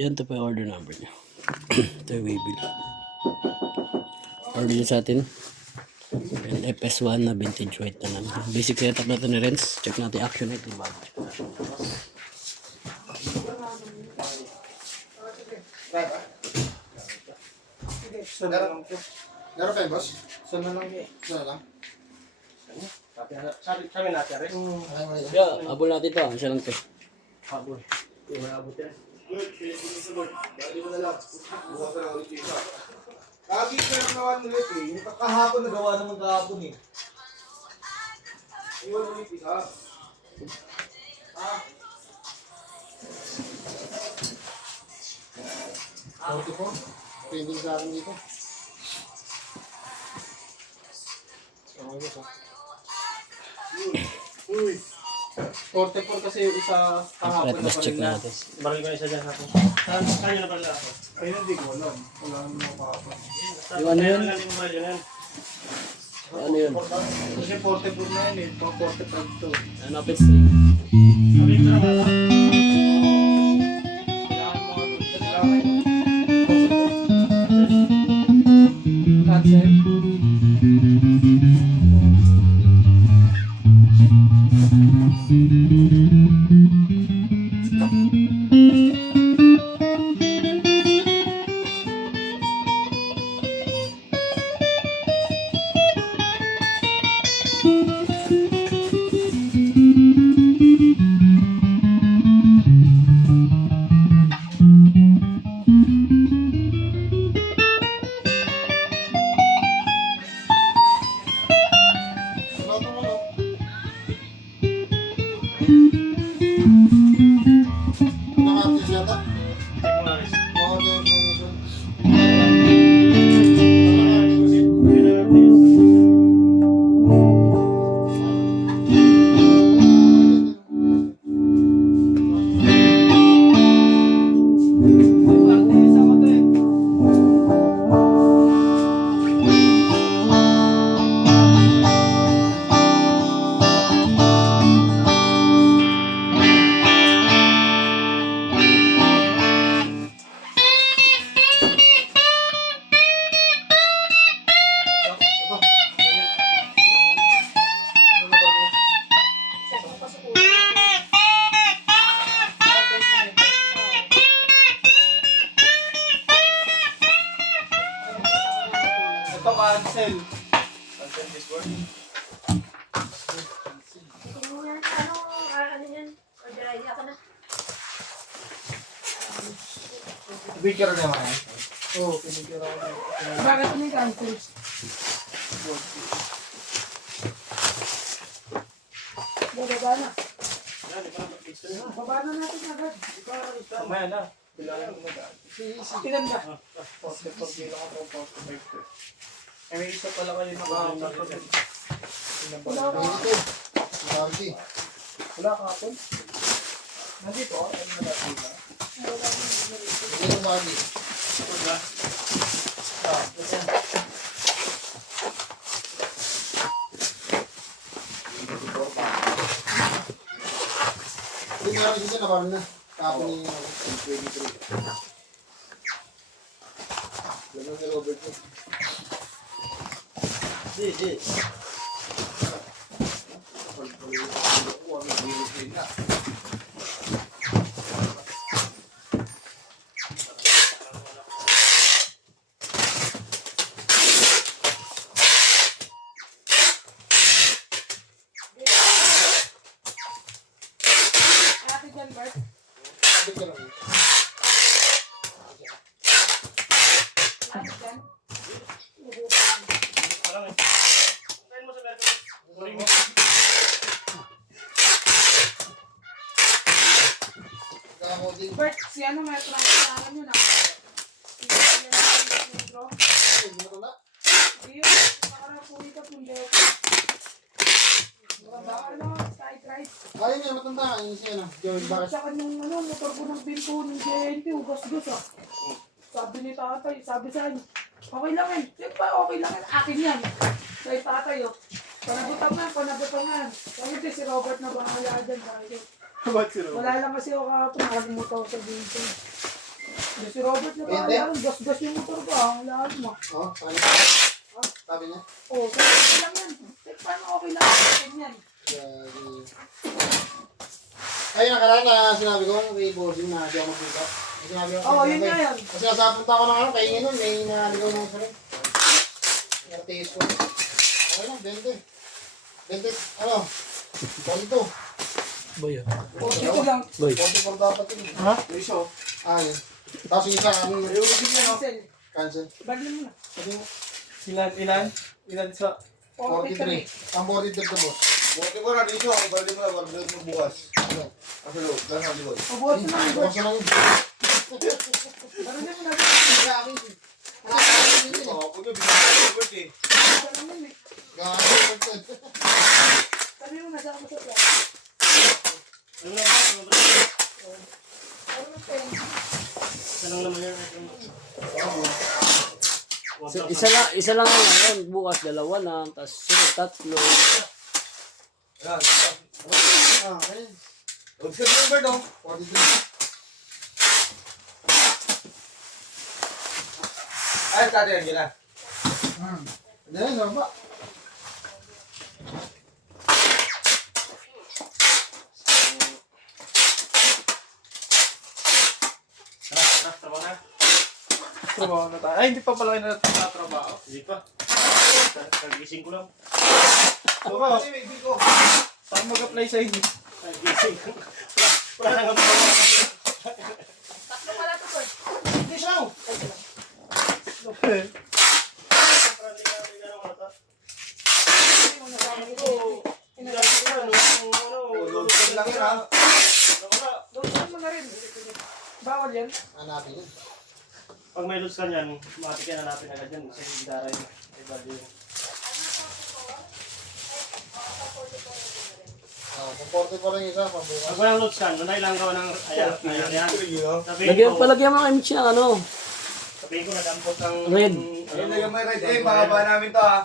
Yan, ito po yung order number niya. Ito yung waybill. Order niya sa atin. And FS1 na vintage white na lang. Basic setup natin ni Renz. Check natin action night. Diba? Meron pa yung boss? Sana lang eh. Isa na lang? Sabi natin rin. Yeah, abol natin ito. Siya lang ito. Habol. Hindi mo naabot yan. Bali mo na lang. Buka ka lang ulit yung isa. Kagi ka lang naman ulit eh. Yung kahapon nagawa naman kahapon eh. Iwan ulit isa. Auto ko. Pending sa akin dito. Uy. 44 kasi yung isa kahapon Right, let's check natin. Baril ko isa dyan ako. Kanya na pala ako. Ayun, hindi ko alam. Wala naman ako kahapon. Yung ano yun? Yun. Ano yun? Kasi 44 na yun eh. Ito 45 to. Ano up stream? Sabi ko na wala. Kailangan mo nga doon. Kailangan mo. Cancel. Ito cancel. Cancel this word. Ano yan? Order ID ako na. Picture na naman yan. Oo, pinicure ako. Bakit may cancel? Bababa na. Baba na natin agad. Mamaya na. Bilangan mo na. Ilan ba? 44 kilo ka po, 45. Eh, may isa pala kayo na makakapag. Wala ka. Dito. Marty. Wala ka po? Nandito ako. Ano na natin ba? Dito Marty. Wala. Ganyan. Hindi nga ako dito naman na. Tapos ni 23. Ganun ni Robert ko. Di. Ate dyan, Bert. Dito lang. Ate dyan. Parang eh. Kain mo sa merkulis. Turing mo. Ako din. Bert, si ano may kailangan yun ah. Si metro. Hindi mo na. Hindi yun. Nakarap po dito kung hindi. Ano, sky drive. Ayun nga, matanda ka. Yung siya na. Gawin bakit? Sa kanyang ano, motor ko ng binto ng JNT, ugas-gas ah. Sabi ni tatay, sabi sa akin, okay lang yan. Siyempre, okay lang yan. Akin yan. Kay tatay oh. Panagutan nga. Sabi ko si Robert na bahala dyan. Sabi ko, Ba't si Robert? wala lang kasi ako kahapon, nakalimutan ko sa dito. Di si Robert na Hindi. kaya rin. Gas-gas yung motor ko. Ang lahat mo. Oh, paano? Sabi niya? Oh, sabi lang yan. Eh, paano okay lang? Ganyan. Ayun, nakaraan na sinabi ko kay Bossing na di ako magpika. Sinabi ko, Oo, yun nga yan. Kasi nasapunta ako ng ano, kaingin nun, may naligaw ng sarap. Naratiis ko. Okay lang, 20. 20, ano? 42. Boy, ah. Oh, ito lang. Boy. 44 dapat yun. Ha? Yung isa oh. Ah, yun. Tapos yung isa, ano, Cancel. cancel. Balin mo na. Sabi mo, Ilan sa... 43. Ang 43 ka, boss. Buti mo na dito, ang balik mo na, balik mo bukas. Ano? Kasi loob, dahil ang likod. Pabuhat mo na. Bukas na lang yun. Balin mo na. Grabe. Grabe yun eh. Oo, kung yung binigay ko yung birthday. Balin mo na. Grabe yun. Sabi mo na sa ako sa plan. Ano lang, Ano yung pen? tanong naman yan. Isa lang ang ngayon. Bukas dalawa na. Tapos sunod tatlo. Ayan, Ah, ayun. loob sa number daw. 43. Ay, tatay, yan na. Hindi, ano ba? Trabaho na. Trabaho na tayo. Ay, hindi pa pala kayo natatrabaho. Hindi pa. Kagising ko lang. So, ka, Baby ko. saan mag-apply sa inyo? Kagising ko. Wala nang apply. Tatlo pala to, Toy. Hindi siya. Sabi mo na sa akin ito. Loob sa lang yun, ha? Doon mo na rin. Bawal yan. Hanapin yun. Pag may loose ka niyan, matik yan hanapin agad yan. Kasi hindi daray na. May value yun. Ah, kung 40 pa lang isa, pambukas. Pag walang loose ka, nanay lang gawa ng ayan. Ayan. Lagyan palagyan mo kami siya, ano. Sabihin ko na dampot ang... Red. Ayun, lagyan mo yung red. Eh, mahaba namin to, ha?